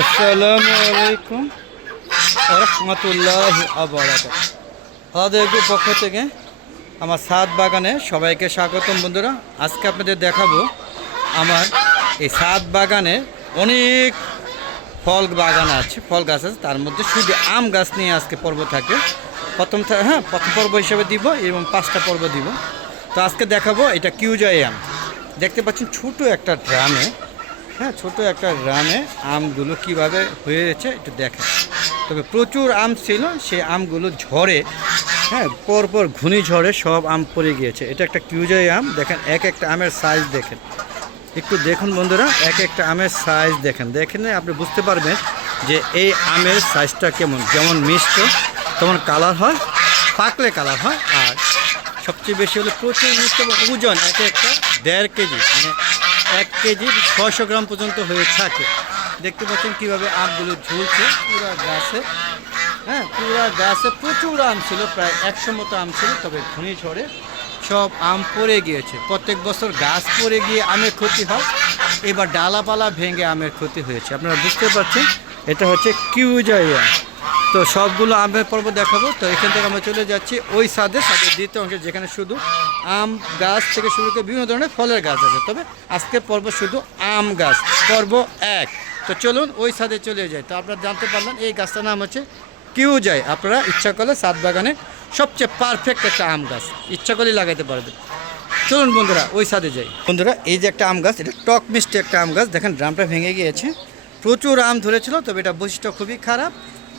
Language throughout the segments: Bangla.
আসসালামু আলাইকুম রহমতুল্লাহি আবরাকাতুহু। আমাদের পক্ষ থেকে আমার ছাদ বাগানে সবাইকে স্বাগতম। বন্ধুরা, আজকে আপনাদের দেখাবো আমার এই ছাদ বাগানে অনেক ফল বাগান আছে, ফল গাছ আছে, তার মধ্যে শুধু আম গাছ নিয়ে আজকে পর্ব থাকে। প্রথম পর্ব হিসেবে দিব এবং 5টা পর্ব দিব। তো আজকে দেখাবো এটা কিউজয় আম। দেখতে পাচ্ছেন ছোট একটা ড্রামে, ছোট একটা ড্রামে আমগুলো কিভাবে হয়েছে একটু দেখেন। তবে প্রচুর আম ছিল, সেই আমগুলো ঝড়ে পরপর ঘূর্ণিঝড়ে সব আম পড়ে গিয়েছে। এটা একটা কিউজয় আম। দেখেন এক একটা আমের সাইজ দেখেন, একটু দেখুন বন্ধুরা, এক একটা আমের সাইজ দেখেন। দেখেন আপনি বুঝতে পারবেন যে এই আমের সাইজটা কেমন। যেমন মিষ্টি তেমন কালার হয়, পাকলে কালার হয়। আর সবচেয়ে বেশি হলে প্রচুর মিষ্টি এবং ওজন এক একটা 1.5 কেজি, মানে 1 কেজি 600 গ্রাম পর্যন্ত হয়ে থাকে। দেখতে পাচ্ছেন কীভাবে আমগুলো ঝুলছে পুরা গাছে। পুরা গাছে প্রচুর আম ছিল, প্রায় 100 মতো আম ছিল। তবে ঘূর্ণিঝড়ে সব আম পড়ে গিয়েছে। প্রত্যেক বছর গাছ পড়ে গিয়ে আমের ক্ষতি হয়, এবার ডালাপালা ভেঙে আমের ক্ষতি হয়েছে। আপনারা বুঝতে পারছেন এটা হচ্ছে কিউজয় আম। তো সবগুলো আমের পর্ব দেখাবো। তো এখান থেকে আমরা চলে যাচ্ছি ওই ছাদের দ্বিতীয় অংশে, যেখানে শুধু আম গাছ থেকে শুরু করে বিভিন্ন ধরনের ফলের গাছ আছে। তবে আজকের পর্ব শুধু আম গাছ, পর্ব 1। তো চলুন ওই ছাদে চলে যাই। তো আপনারা জানতে পারলেন এই গাছটার নাম হচ্ছে কিউজয়। আপনারা ইচ্ছা করলে ছাদ বাগানে সবচেয়ে পারফেক্ট একটা আম গাছ ইচ্ছা করলেই লাগাইতে পারবেন। চলুন বন্ধুরা ওই ছাদে যাই। বন্ধুরা, এই যে একটা আম গাছ, এটা টক মিষ্টি একটা আম গাছ। দেখেন ড্রামটা ভেঙে গিয়েছে, প্রচুর আম ধরেছিল। তবে এটা বৈশিষ্ট্য খুবই খারাপ,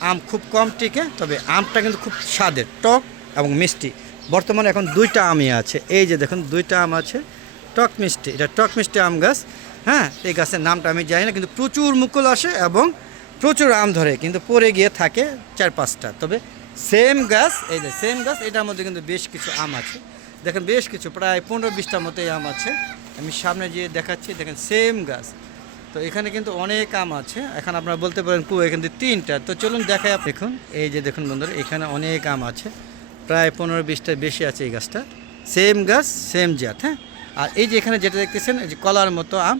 আম খুব কম টিকে। তবে আমটা কিন্তু খুব স্বাদের, টক এবং মিষ্টি। বর্তমানে এখন 2টা আমই আছে। এই যে দেখুন 2টা আম আছে, টক মিষ্টি। এটা টক মিষ্টি আম গাছ। এই গাছের নামটা আমি জানি না, কিন্তু প্রচুর মুকুল আসে এবং প্রচুর আম ধরে, কিন্তু পড়ে গিয়ে থাকে 4-5টা। তবে সেম গাছ, এই যে সেম গাছ, এটার মধ্যে কিন্তু বেশ কিছু আম আছে। দেখেন বেশ কিছু, প্রায় 15-20টার মতো আম আছে। আমি সামনে গিয়ে দেখাচ্ছি, দেখেন সেম গাছ। তো এখানে কিন্তু অনেক আম আছে। এখন আপনারা বলতে পারেন এখান থেকে 3টা। তো চলুন দেখাই। দেখুন এই যে দেখুন বন্ধুরা, এখানে অনেক আম আছে, প্রায় 15-20টার বেশি আছে এই গাছটা। সেম গাছ, সেম জাত। আর এই যে এখানে যেটা দেখতেছেন, এই যে কলার মতো আম,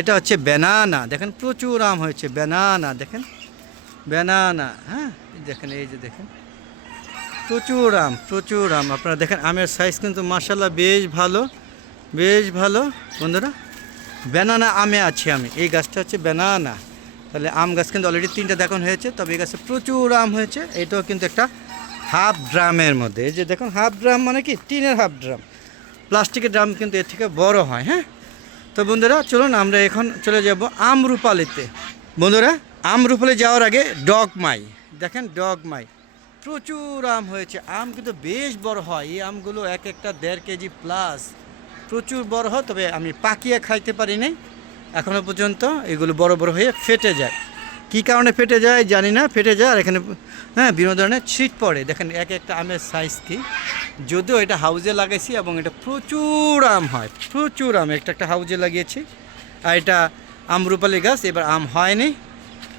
এটা হচ্ছে ব্যানানা। দেখেন প্রচুর আম হয়েছে, ব্যানানা। দেখেন ব্যানানা, দেখেন এই যে দেখেন প্রচুর আম, প্রচুর আম। আপনারা দেখেন আমের সাইজ কিন্তু মাশাআল্লাহ বেশ ভালো, বেশ ভালো। বন্ধুরা, ব্যানানা আমে আছি আমি। এই গাছটা হচ্ছে ব্যানানা। তাহলে আম গাছ কিন্তু অলরেডি 3টা দেখানো হয়েছে। তবে এই গাছে প্রচুর আম হয়েছে। এটাও কিন্তু একটা হাফ ড্রামের মধ্যে। এই যে দেখুন হাফ ড্রাম মানে কি, টিনের হাফ ড্রাম। প্লাস্টিকের ড্রাম কিন্তু এর থেকে বড় হয়। তো বন্ধুরা চলুন আমরা এখন চলে যাব আমরুপালিতে। বন্ধুরা, আমরুপালি যাওয়ার আগে ডগমাই, দেখেন ডগমাই প্রচুর আম হয়েছে। আম কিন্তু বেশ বড় হয়, এই আমগুলো এক একটা 1.5 কেজি প্লাস, প্রচুর বড় হয়। তবে আমি পাকিয়ে খাইতে পারি নাই এখনও পর্যন্ত। এগুলো বড় বড় হয়ে ফেটে যায়। কী কারণে ফেটে যায় জানি না, ফেটে যায়। আর এখানে বিভিন্ন ধরনের ছিট পড়ে। দেখেন এক একটা আমের সাইজ কি। যদিও এটা হাউজে লাগাইছি এবং এটা প্রচুর আম হয়, প্রচুর আম। একটা হাউজে লাগিয়েছি। আর এটা আমরুপালি গাছ, এবার আম হয়নি,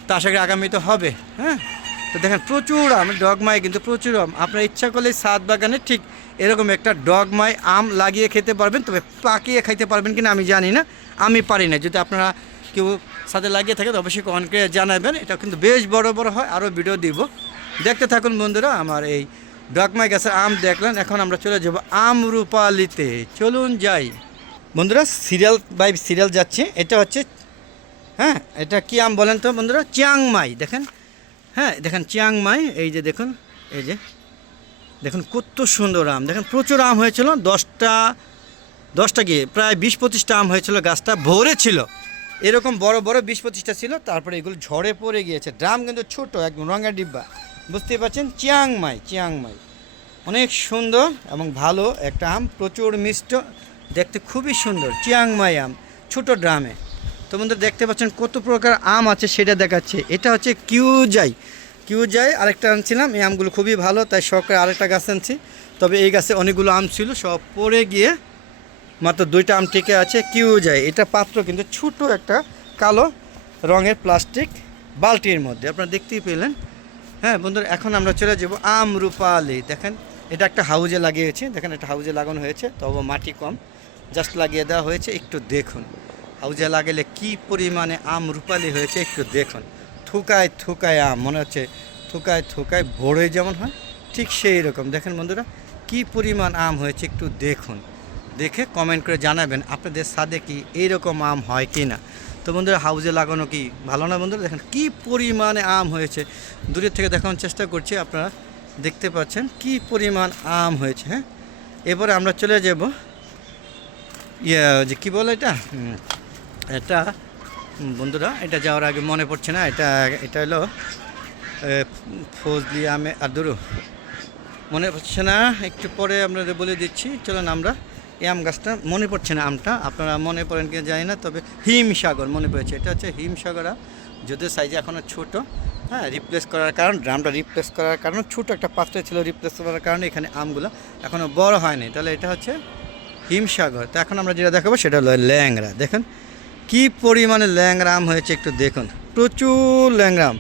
তা আশা করি আগামীতে হবে। তো দেখেন প্রচুর আম, ডগমাই কিন্তু প্রচুর আম। আপনার ইচ্ছা করলে ছাদ বাগানে ঠিক এরকম একটা ডগমাই আম লাগিয়ে খেতে পারবেন। তবে পাকিয়ে খাইতে পারবেন কিনা আমি জানি না, আমি পারি না। যদি আপনারা কেউ ছাদে লাগিয়ে থাকে তো অবশ্যই কমেন্টে জানাবেন। এটা কিন্তু বেশ বড় বড় হয়, আরও ভিডিও দিব, দেখতে থাকুন বন্ধুরা। আমার এই ডগমাই গাছের আম দেখলেন, এখন আমরা চলে যাব আমরুপালিতে। চলুন যাই বন্ধুরা, সিরিয়াল বাই সিরিয়াল যাচ্ছে। এটা হচ্ছে এটা কি আম বলেন তো বন্ধুরা? চিয়াংমাই। দেখেন দেখেন চিয়াংমাই। এই যে দেখুন, এই যে দেখুন কত সুন্দর আম। দেখেন প্রচুর আম হয়েছিল, 10টা গিয়ে প্রায় 20-25টা আম হয়েছিল। গাছটা ভরে ছিল, এরকম বড় বড় 20-25টা ছিল। তারপরে এগুলো ঝড়ে পড়ে গিয়েছে। ড্রাম কিন্তু ছোট, একদম রঙের ডিব্বা। বুঝতে পারছেন, চিয়াংমাই, চিয়াংমাই অনেক সুন্দর এবং ভালো একটা আম, প্রচুর মিষ্ট, দেখতে খুবই সুন্দর। চিয়াংমাই আম ছোট ড্রামে। তো বন্ধুরা দেখতে পাচ্ছেন কত প্রকার আম আছে সেটা দেখাচ্ছে। এটা হচ্ছে কিউজয়। কিউজয় আরেকটা আনছিলাম, এই আমগুলো খুবই ভালো, তাই শখে আরেকটা গাছ আনছি। তবে এই গাছে অনেকগুলো আম ছিল, সব পড়ে গিয়ে মাত্র 2টা আম টিকে আছে। কিউজয় এটা পাত্র কিন্তু ছোট একটা কালো রঙের প্লাস্টিক বালতির মধ্যে, আপনারা দেখতেই পেলেন। বন্ধুরা, এখন আমরা চলে যাব আমরুপালি। দেখেন এটা একটা হাউজে লাগিয়েছি। দেখেন এটা হাউজে লাগানো হয়েছে, তবে মাটি কম, জাস্ট লাগিয়ে দেওয়া হয়েছে। একটু দেখুন হাউজে লাগালে কি পরিমাণে আমরুপালি হয়েছে, একটু দেখুন। থুকায় থুকায় আম, মনে হচ্ছে থুকায় থুকায় ভরে যেমন হয় ঠিক সেই রকম। দেখেন বন্ধুরা কি পরিমাণ আম হয়েছে, একটু দেখুন, দেখে কমেন্ট করে জানাবেন আপনাদের ছাদে কি এইরকম আম হয় কি না। তো বন্ধুরা হাউজে লাগানো কি ভালো না বন্ধুরা? দেখেন কি পরিমাণে আম হয়েছে, দূরের থেকে দেখানোর চেষ্টা করছি, আপনারা দেখতে পাচ্ছেন কি পরিমাণ আম হয়েছে। হ্যাঁ, এরপরে আমরা চলে যাব যে কী বলে এটা বন্ধুরা, এটা যাওয়ার আগে মনে পড়ছে না, এটা হলো ফজলি আমে আদুরু, মনে পড়ছে না, একটু পরে আপনাদের বলে দিচ্ছি। চলেন আমরা এই আম গাছটা, মনে পড়ছে না আমটা, আপনারা মনে পড়েন কি জানি না, তবে হিমসাগর মনে পড়েছে। এটা হচ্ছে হিমসাগর আম, যদিও সাইজে এখনও ছোটো। হ্যাঁ, রিপ্লেস করার কারণ, ড্রামটা রিপ্লেস করার কারণ, ছোটো একটা পাত্রে ছিল, রিপ্লেস করার কারণে এখানে আমগুলো এখনও বড় হয়নি। তাহলে এটা হচ্ছে হিমসাগর। তো এখন আমরা যেটা দেখাবো সেটা হলো ল্যাংড়া। দেখেন কি পরিমাণে ল্যাংড়া আম হয়েছে, একটু দেখুন, প্রচুর ল্যাংড়া আম।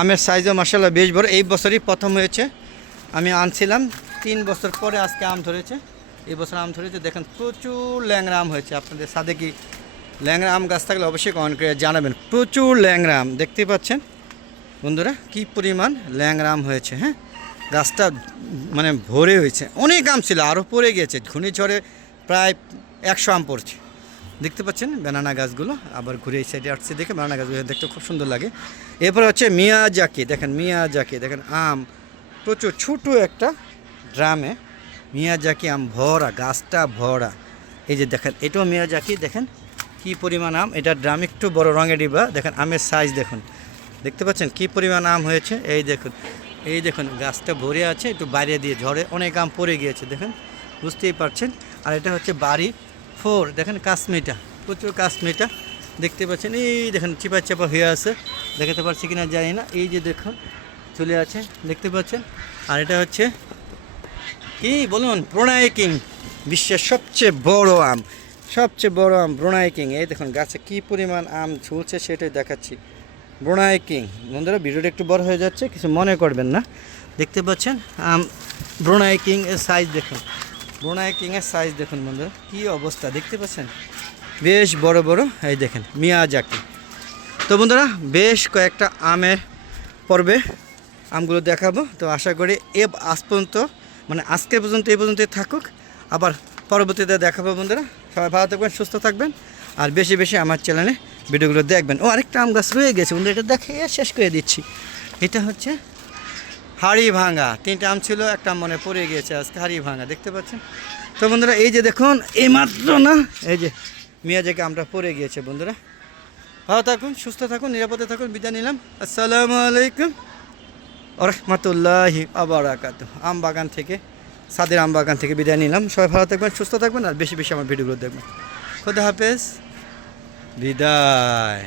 আমের সাইজও মাশাআল্লাহ বেশ বড়, এই বছরই প্রথম হয়েছে। আমি আনছিলাম 3 বছর পরে আজকে আম ধরেছে, এই বছর আম ধরেছে। দেখেন প্রচুর ল্যাংড়া আম হয়েছে। আপনাদের ছাদে কি ল্যাংড়া আম গাছ থাকলে অবশ্যই কমেন্ট করে জানাবেন। প্রচুর ল্যাংড়া আম দেখতেই পাচ্ছেন বন্ধুরা, কি পরিমাণ ল্যাংড়া আম হয়েছে। হ্যাঁ, গাছটা মানে ভরে হয়েছে, অনেক আম ছিল, আরও পড়ে গিয়েছে, ঘূর্ণিঝড়ে প্রায় 100 আম পড়ছে। দেখতে পাচ্ছেন ব্যানানা গাছগুলো, আবার ঘুরে এই সাইডে আসছে, দেখে ব্যানানা গাছগুলো দেখতে খুব সুন্দর লাগে। এরপরে হচ্ছে মিয়াজাকি, দেখেন মিয়াজাকি, দেখেন আম প্রচুর, ছোটো একটা ড্রামে মিয়াজাকি আম ভরা, গাছটা ভরা। এই যে দেখেন এটাও মিয়াজাকি, দেখেন কি পরিমাণ আম, এটা ড্রাম একটু বড় রঙের ডিবা। দেখেন আমের সাইজ দেখুন, দেখতে পাচ্ছেন কি পরিমাণ আম হয়েছে। এই দেখুন গাছটা ভরে আছে, একটু বাইরে দিয়ে ঝড়ে অনেক আম পড়ে গিয়েছে, দেখেন বুঝতেই পারছেন। আর এটা হচ্ছে বাড়ি 4, দেখেন কাশ্মীরটা, প্রচুর কাশ্মীরটা দেখতে পাচ্ছেন। এই দেখেন চিপা চাপা হয়ে আছে, দেখাতে পারছি কিনা জানি না, এই যে দেখুন চলে আছে, দেখতে পাচ্ছেন। আর এটা হচ্ছে কি বলুন, ব্রুনাই কিং, বিশ্বের সবচেয়ে বড় আম, সবচেয়ে বড় আম ব্রুনাই কিং। এই দেখুন গাছে কি পরিমাণ আম ঝুলছে সেটাই দেখাচ্ছি। ব্রুনাই কিং বন্ধুরা, ভিডিওটা একটু বড় হয়ে যাচ্ছে, কিছু মনে করবেন না। দেখতে পাচ্ছেন আম ব্রুনাই কিং এর সাইজ দেখুন, ব্রুনাই কিং এর সাইজ দেখুন বন্ধুরা, কি অবস্থা দেখতে পাচ্ছেন, বেশ বড় বড়। এই দেখেন মিয়াজাকি। তো বন্ধুরা বেশ কয়েকটা আমের পর্বে আমগুলো দেখাবো। তো আশা করি আজ পর্যন্ত, মানে আজকে পর্যন্ত এই পর্যন্তই থাকুক, আবার পরবর্তীতে দেখাবো বন্ধুরা। সবাই ভালো থাকবেন, সুস্থ থাকবেন, আর বেশি বেশি আমার চ্যানেলে ভিডিওগুলো দেখবেন। ও আরেকটা আম গাছ রয়ে গেছে বন্ধুরা, এটা দেখে শেষ করে দিচ্ছি। এটা হচ্ছে হাড়ি ভাঙা, 3টা আম ছিল, একটা মনে পড়ে গিয়েছে আজকে, হাড়ি ভাঙা দেখতে পাচ্ছেন। তো বন্ধুরা এই যে দেখুন, এই মাত্র না, এই যে মিয়াজাকি আমটা পড়ে গিয়েছে বন্ধুরা। ভালো থাকুন, সুস্থ থাকুন, নিরাপদে থাকুন, বিদায় নিলাম। আসসালামু আলাইকুম ওয়া রাহমাতুল্লাহি ওয়া বারাকাতুহু। আম বাগান থেকে, ছাদের আম বাগান থেকে বিদায় নিলাম। সবাই ভালো থাকবেন, সুস্থ থাকবেন, আর বেশি বেশি আমার ভিডিওগুলো দেখবেন। খোদা হাফেজ, বিদায়।